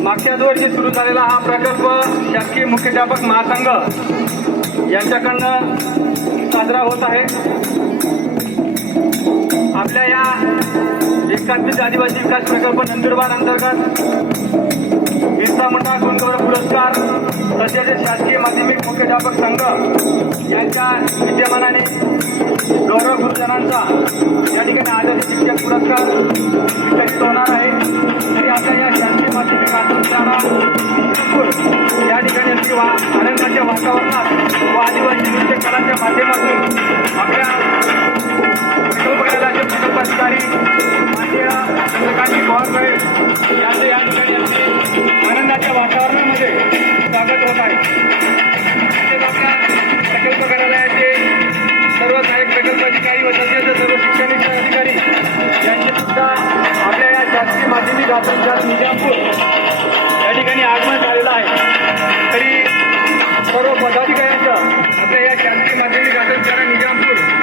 मागच्या 2 वर्षी सुरू झालेला हा प्रकल्प शासकीय मुख्याध्यापक महासंघ यांच्याकडनं साजरा होत आहे। आपल्या या एकात्मिक आदिवासी विकास प्रकल्प नंदुरबार अंतर्गत बिरसा मुंडा गुणगौरव पुरस्कार तसेच शासकीय माध्यमिक मुख्याध्यापक संघ यांच्या विद्यमानाने गौरव गुरुजनांचा या ठिकाणी आदर्श शिक्षक पुरस्कार वितरित होणार आहे। तरी आपल्या या शासकीय माध्यमिक शाळा या ठिकाणी अगदी आनंदाच्या वातावरणात व आदिवासी नृत्य कलांच्या माध्यमातून आपल्या प्रकल्पाचे प्रकल्पाधिकारी माननीय चंद्रकांत पवार यांचे या ठिकाणी अगदी आनंदाच्या वातावरणामध्ये स्वागत होत आहे। तसेच आपल्या प्रकल्प कार्यालयाचे सर्व सहाय्यक प्रकल्पाधिकारी व तसेच सर्व शिक्षण अधिकारी यांचे सुद्धा आपल्या या शासकीय माध्यमिक आश्रमशाळा निजामपूर या ठिकाणी आगमन